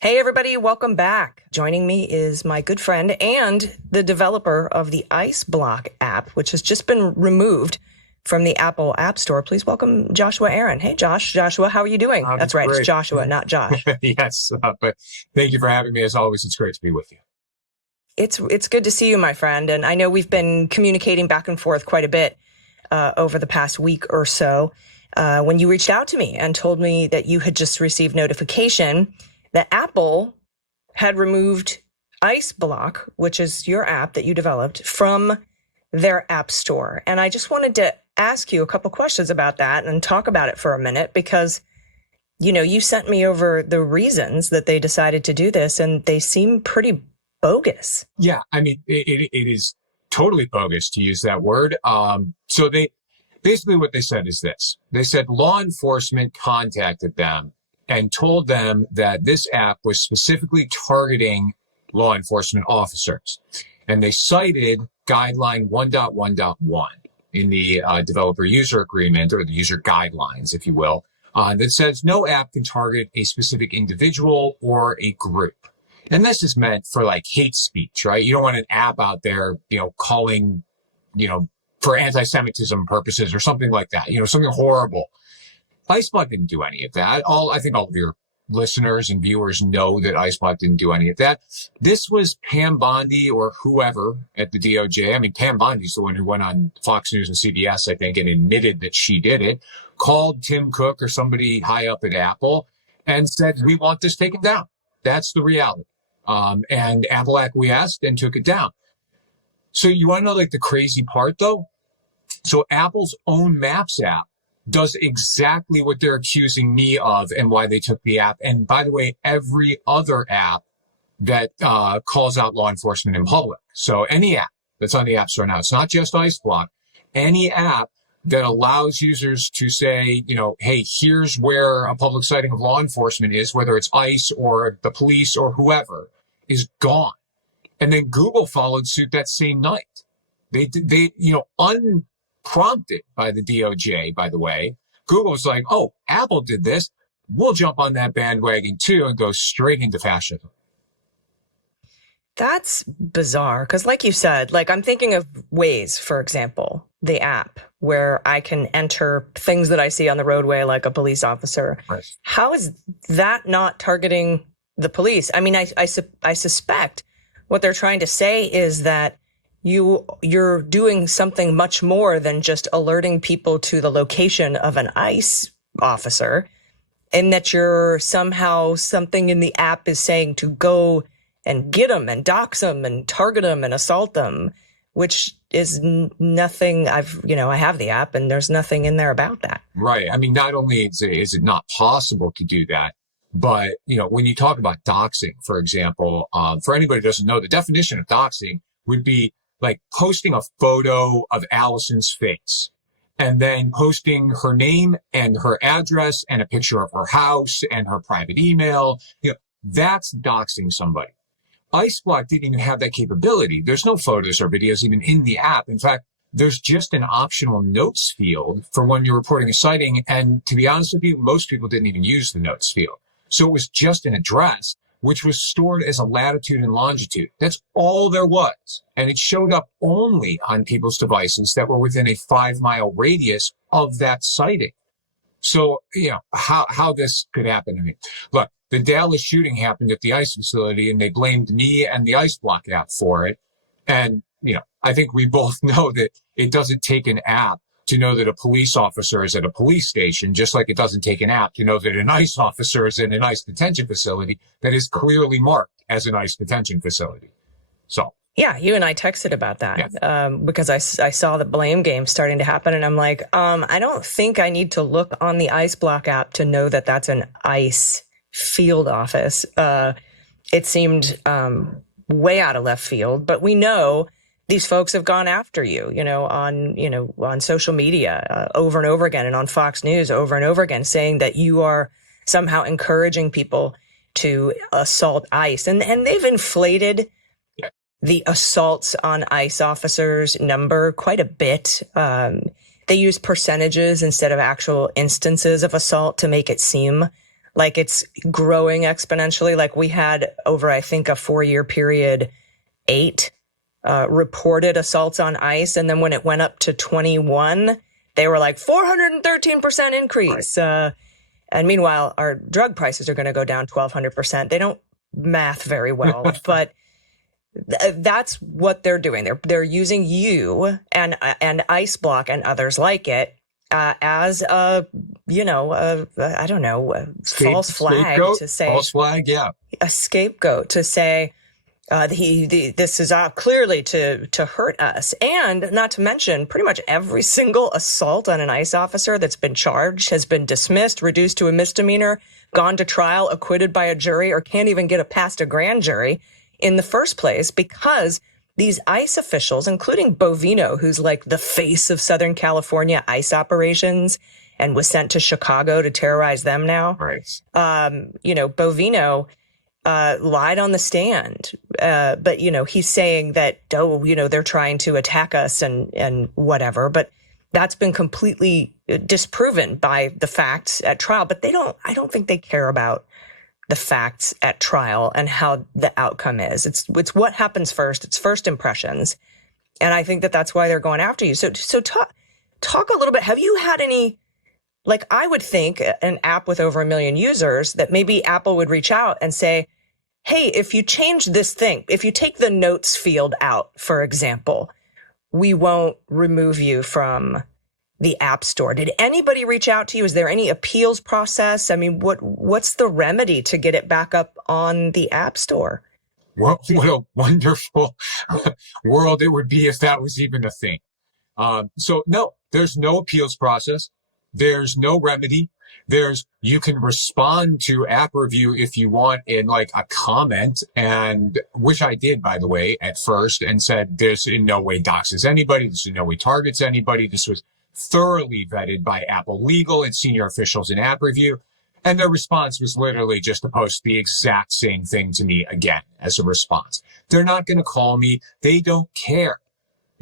Hey, everybody, welcome back. Joining me is my good friend and the developer of the ICEBlock app, which has just been removed from the Apple App Store. Please welcome Joshua Aaron. Hey, Josh. Joshua, how are you doing? That's right. Great. It's Joshua, not Josh. Yes, but thank you for having me. As always, it's great to be with you. It's good to see you, my friend. And I know we've been communicating back and forth quite a bit over the past week or so when you reached out to me and told me that you had just received notification that Apple had removed ICEBlock, which is your app that you developed, from their app store. And I just wanted to ask you a couple questions about that and talk about it for a minute because, you know, you sent me over the reasons that they decided to do this and they seem pretty bogus. Yeah, I mean, it is totally bogus to use that word. So they basically what they said is this. They said law enforcement contacted them and told them that this app was specifically targeting law enforcement officers. And they cited guideline 1.1.1 in the developer user agreement, or the user guidelines, if you will, that says no app can target a specific individual or a group. And this is meant for like hate speech, right? You don't want an app out there, calling, for anti-Semitism purposes or something like that, something horrible. ICEBlock didn't do any of that. I think all of your listeners and viewers know that ICEBlock didn't do any of that. This was Pam Bondi or whoever at the DOJ. I mean, Pam Bondi's the one who went on Fox News and CBS, I think, and admitted that she did it, called Tim Cook or somebody high up at Apple and said, we want this taken down. That's the reality. And Apple acquiesced and took it down. So you want to know like the crazy part though? So Apple's own Maps app does exactly what they're accusing me of and why they took the app. And by the way, every other app that calls out law enforcement in public. So any app that's on the App Store now, it's not just ICEBlock, any app that allows users to say, hey, here's where a public sighting of law enforcement is, whether it's ICE or the police or whoever, is gone. And then Google followed suit that same night. They unprompted by the DOJ, by the way, Google was like, oh, Apple did this. We'll jump on that bandwagon too and go straight into fascism. That's bizarre. Because like you said, I'm thinking of Waze, for example, the app where I can enter things that I see on the roadway, like a police officer. Right. How is that not targeting the police? I mean, I suspect what they're trying to say is that you're doing something much more than just alerting people to the location of an ICE officer, and that you're somehow something in the app is saying to go and get them and dox them and target them and assault them, which is nothing. I have the app and there's nothing in there about that. Right. I mean, not only is it not possible to do that, but, when you talk about doxing, for example, for anybody who doesn't know, the definition of doxing would be like posting a photo of Allison's face and then posting her name and her address and a picture of her house and her private email. That's doxing somebody. ICEBlock didn't even have that capability. There's no photos or videos even in the app. In fact, there's just an optional notes field for when you're reporting a sighting. And to be honest with you, most people didn't even use the notes field. So it was just an address, which was stored as a latitude and longitude. That's all there was. And it showed up only on people's devices that were within a 5-mile radius of that sighting. So, how this could happen. I mean, look, the Dallas shooting happened at the ICE facility and they blamed me and the ICEBlock app for it. And, I think we both know that it doesn't take an app to know that a police officer is at a police station, just like it doesn't take an app to know that an ICE officer is in an ICE detention facility that is clearly marked as an ICE detention facility. So. Yeah, you and I texted about that because I saw the blame game starting to happen. And I'm like, I don't think I need to look on the ICEBlock app to know that that's an ICE field office. It seemed way out of left field, but we know these folks have gone after you, on social media over and over again, and on Fox News over and over again, saying that you are somehow encouraging people to assault ICE. And they've inflated the assaults on ICE officers number quite a bit. They use percentages instead of actual instances of assault to make it seem like it's growing exponentially. Like we had over, I think, a 4-year period, 8 reported assaults on ICE. And then when it went up to 21, they were like 413% increase. Right. And meanwhile, our drug prices are going to go down 1,200%. They don't math very well, but that's what they're doing. They're using you and ICEBlock and others like it as a false flag to say false flag, yeah, a scapegoat to say this is clearly to hurt us, and not to mention pretty much every single assault on an ICE officer that's been charged has been dismissed, reduced to a misdemeanor, gone to trial, acquitted by a jury, or can't even get past a grand jury in the first place because these ICE officials, including Bovino, who's like the face of Southern California ICE operations and was sent to Chicago to terrorize them now. Right. Bovino lied on the stand. But, he's saying that, they're trying to attack us and whatever. But that's been completely disproven by the facts at trial. But I don't think they care about the facts at trial and how the outcome is. It's what happens first. It's first impressions. And I think that's why they're going after you. So talk a little bit. Have you had any, like I would think an app with over 1 million users that maybe Apple would reach out and say, hey, if you change this thing, if you take the notes field out, for example, we won't remove you from the App Store. Did anybody reach out to you? Is there any appeals process? I mean, what's the remedy to get it back up on the App Store? What a wonderful world it would be if that was even a thing. So no, there's no appeals process. There's no remedy. You can respond to app review if you want in like a comment, and which I did, by the way, at first, and said this in no way doxes anybody. This in no way targets anybody. This was thoroughly vetted by Apple legal and senior officials in app review. And their response was literally just to post the exact same thing to me again as a response. They're not going to call me. They don't care.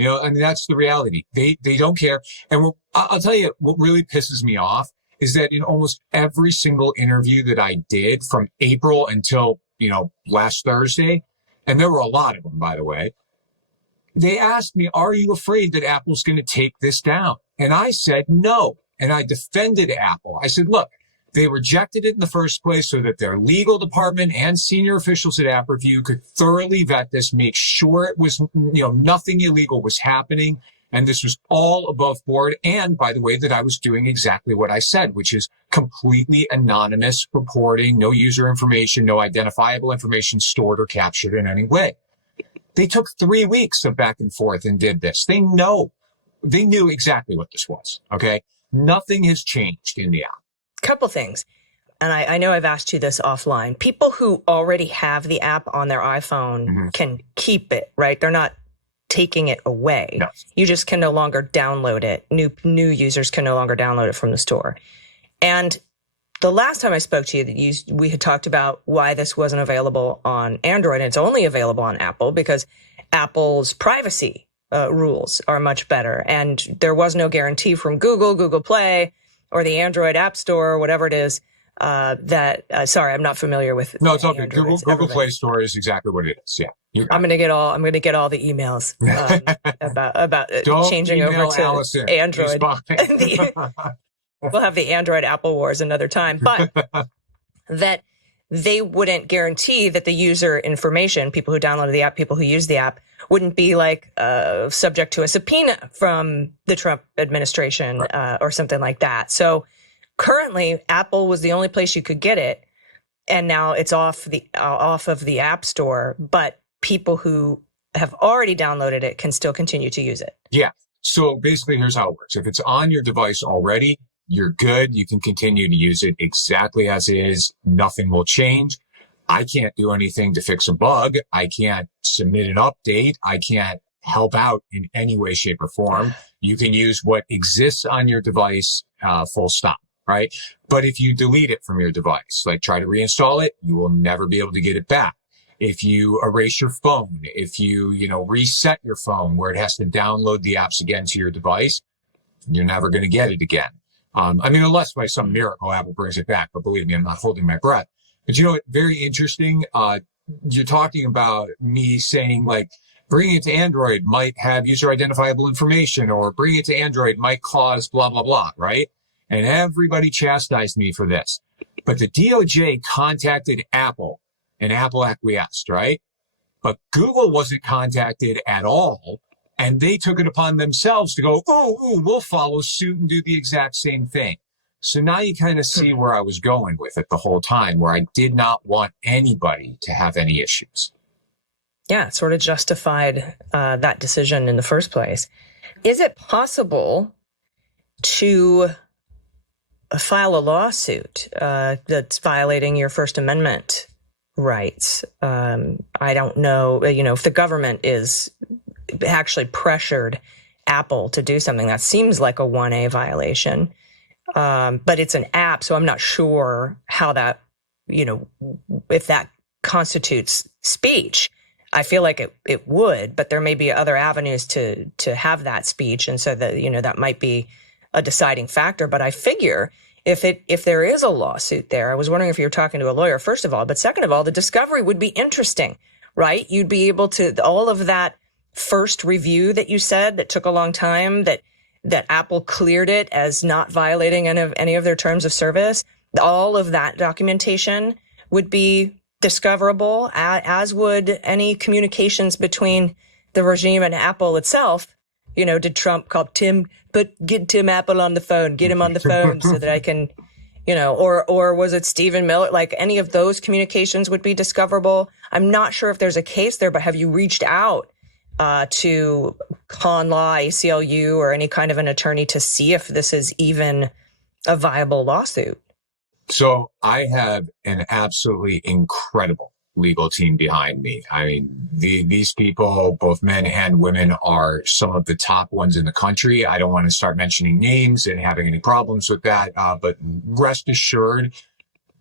I mean, that's the reality. They don't care. And I'll tell you what really pisses me off is that in almost every single interview that I did from April until, last Thursday, and there were a lot of them, by the way, they asked me, are you afraid that Apple's going to take this down? And I said, no. And I defended Apple. I said, look, they rejected it in the first place so that their legal department and senior officials at App Review could thoroughly vet this, make sure it was, nothing illegal was happening. And this was all above board. And by the way, that I was doing exactly what I said, which is completely anonymous reporting, no user information, no identifiable information stored or captured in any way. They took 3 weeks of back and forth and did this. They knew exactly what this was. Okay. Nothing has changed in the app. Couple things. And I know I've asked you this offline. People who already have the app on their iPhone can keep it, right? They're not taking it away. No. You just can no longer download it. New users can no longer download it from the store. And the last time I spoke to you, we had talked about why this wasn't available on Android, and it's only available on Apple because Apple's privacy rules are much better. And there was no guarantee from Google Play, or the Android App Store, or whatever it is, sorry, I'm not familiar with. No, it's all good. Google Play Store is exactly what it is. Yeah. I'm going to get all the emails about changing over to Allison. Android. We'll have the Android Apple wars another time, but that they wouldn't guarantee that the user information, people who downloaded the app, people who use the app, wouldn't be like subject to a subpoena from the Trump administration, right, or something like that. So currently, Apple was the only place you could get it, and now it's off of the App Store. But people who have already downloaded it can still continue to use it. Yeah. So basically, here's how it works: if it's on your device already, you're good. You can continue to use it exactly as it is. Nothing will change. I can't do anything to fix a bug. I can't submit an update. I can't help out in any way, shape, or form. You can use what exists on your device, full stop, right? But if you delete it from your device, like try to reinstall it, you will never be able to get it back. If you erase your phone, if you reset your phone where it has to download the apps again to your device, you're never going to get it again. I mean, unless by some miracle Apple brings it back, but believe me, I'm not holding my breath. But you know what? Very interesting. You're talking about me saying like, bringing it to Android might have user identifiable information, or bringing it to Android might cause blah, blah, blah, right? And everybody chastised me for this. But the DOJ contacted Apple and Apple acquiesced, right? But Google wasn't contacted at all. And they took it upon themselves to go, oh, we'll follow suit and do the exact same thing. So now you kind of see where I was going with it the whole time, where I did not want anybody to have any issues. Yeah, it sort of justified that decision in the first place. Is it possible to file a lawsuit that's violating your First Amendment rights? I don't know, if the government is actually pressured Apple to do something that seems like a 1A violation. But it's an app, so I'm not sure how that, if that constitutes speech. I feel like it would, but there may be other avenues to have that speech. And so that, that might be a deciding factor. But I figure if there is a lawsuit there, I was wondering if you were talking to a lawyer, first of all, but second of all, the discovery would be interesting, right? You'd be able to, all of that first review that you said that took a long time, that Apple cleared it as not violating any of their terms of service, all of that documentation would be discoverable, as would any communications between the regime and Apple itself. Did Trump call Tim, get Tim Apple on the phone, get him on the phone so that I can, or was it Stephen Miller? Like any of those communications would be discoverable. I'm not sure if there's a case there, but have you reached out to Con Law, ACLU, or any kind of an attorney to see if this is even a viable lawsuit? So I have an absolutely incredible legal team behind me. I mean, these people, both men and women, are some of the top ones in the country. I don't want to start mentioning names and having any problems with that, but rest assured,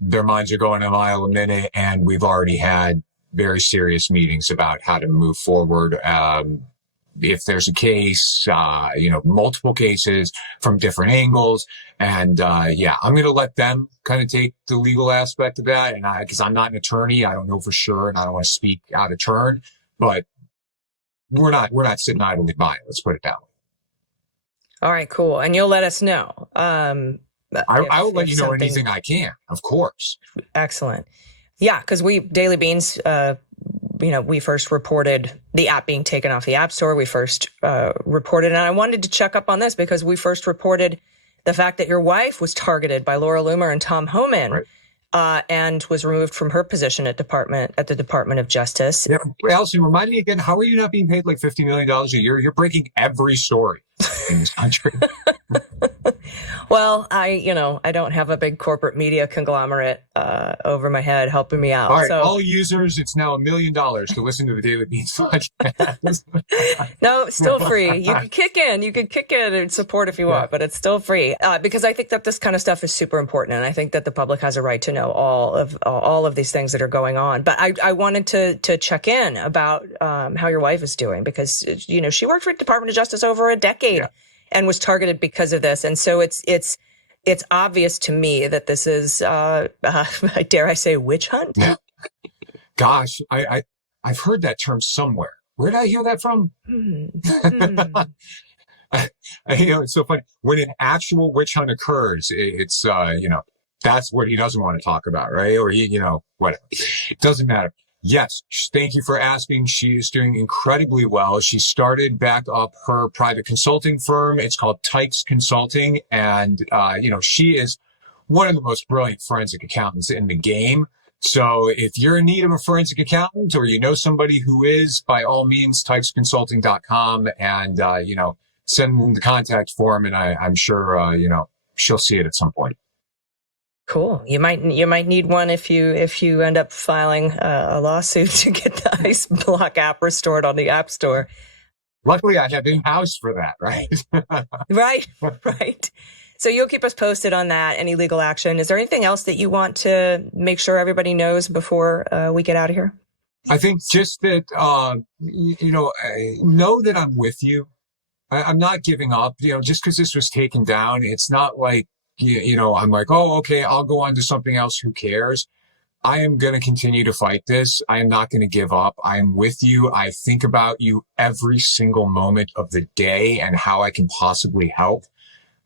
their minds are going a mile a minute, and we've already had very serious meetings about how to move forward. If there's a case, multiple cases from different angles. And, I'm going to let them kind of take the legal aspect of that. And because I'm not an attorney, I don't know for sure, and I don't want to speak out of turn, but we're not sitting idly by. Let's put it that way. All right, cool. And you'll let us know. I will let you know anything I can, of course. Excellent. Yeah, because Daily Beans, we first reported the app being taken off the App Store. We first reported, and I wanted to check up on this because we first reported the fact that your wife was targeted by Laura Loomer and Tom Homan, right, and was removed from her position at the Department of Justice. Yeah. Allison, remind me again, how are you not being paid like $50 million a year? You're breaking every story in this country. Well, I don't have a big corporate media conglomerate over my head helping me out. All right, so, all users, it's now $1 million to listen to the Daily Beans podcast. No, still free. You can kick in and support if you want, but it's still free because I think that this kind of stuff is super important, and I think that the public has a right to know all of these things that are going on. But I wanted to check in about how your wife is doing because she worked for the Department of Justice over a decade. Yeah. And was targeted because of this. And so it's obvious to me that this is, dare I say, witch hunt? Yeah. Gosh, I've heard that term somewhere. Where did I hear that from? It's so funny. When an actual witch hunt occurs, it's, that's what he doesn't want to talk about, right? Or, whatever. It doesn't matter. Yes, thank you for asking. She is doing incredibly well. She started back up her private consulting firm. It's called Tykes Consulting. And, she is one of the most brilliant forensic accountants in the game. So if you're in need of a forensic accountant or you know somebody who is, by all means, tykesconsulting.com and, send them the contact form. And I'm sure, she'll see it at some point. Cool. You might need one if you end up filing a lawsuit to get the ICEBlock app restored on the App Store. Luckily, I have in-house for that, right? Right. So you'll keep us posted on that, any legal action. Is there anything else that you want to make sure everybody knows before we get out of here? I think just that, know that I'm with you. I'm not giving up, just because this was taken down. It's not like I'm like, oh, okay, I'll go on to something else. Who cares? I am going to continue to fight this. I am not going to give up. I am with you. I think about you every single moment of the day and how I can possibly help.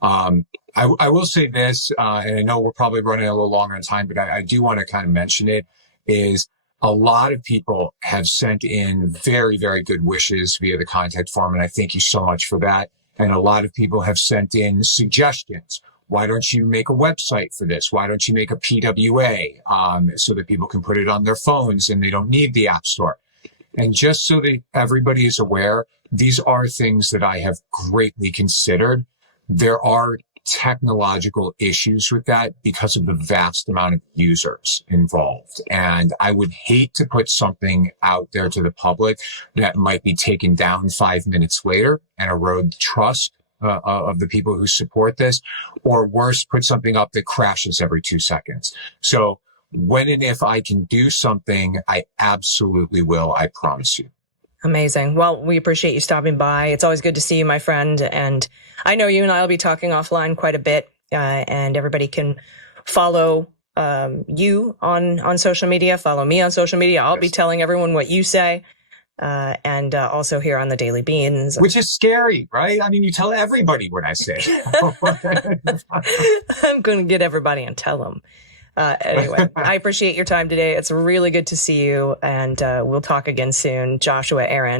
I will say this, and I know we're probably running a little longer on time, but I do want to kind of mention it, is a lot of people have sent in very, very good wishes via the contact form, and I thank you so much for that. And a lot of people have sent in suggestions. Why don't you make a website for this? Why don't you make a PWA so that people can put it on their phones and they don't need the App Store? And just so that everybody is aware, these are things that I have greatly considered. There are technological issues with that because of the vast amount of users involved. And I would hate to put something out there to the public that might be taken down 5 minutes later and erode the trust of the people who support this, or worse, put something up that crashes every 2 seconds. So when and if I can do something, I absolutely will. I promise you. Amazing. Well, we appreciate you stopping by. It's always good to see you, my friend. And I know you and I will be talking offline quite a bit, and everybody can follow you on social media, follow me on social media. I'll be telling everyone what you say. And also here on the Daily Beans. Which is scary, right? I mean, you tell everybody what I say. I'm going to get everybody and tell them. Anyway, I appreciate your time today. It's really good to see you, and we'll talk again soon. Joshua Aaron.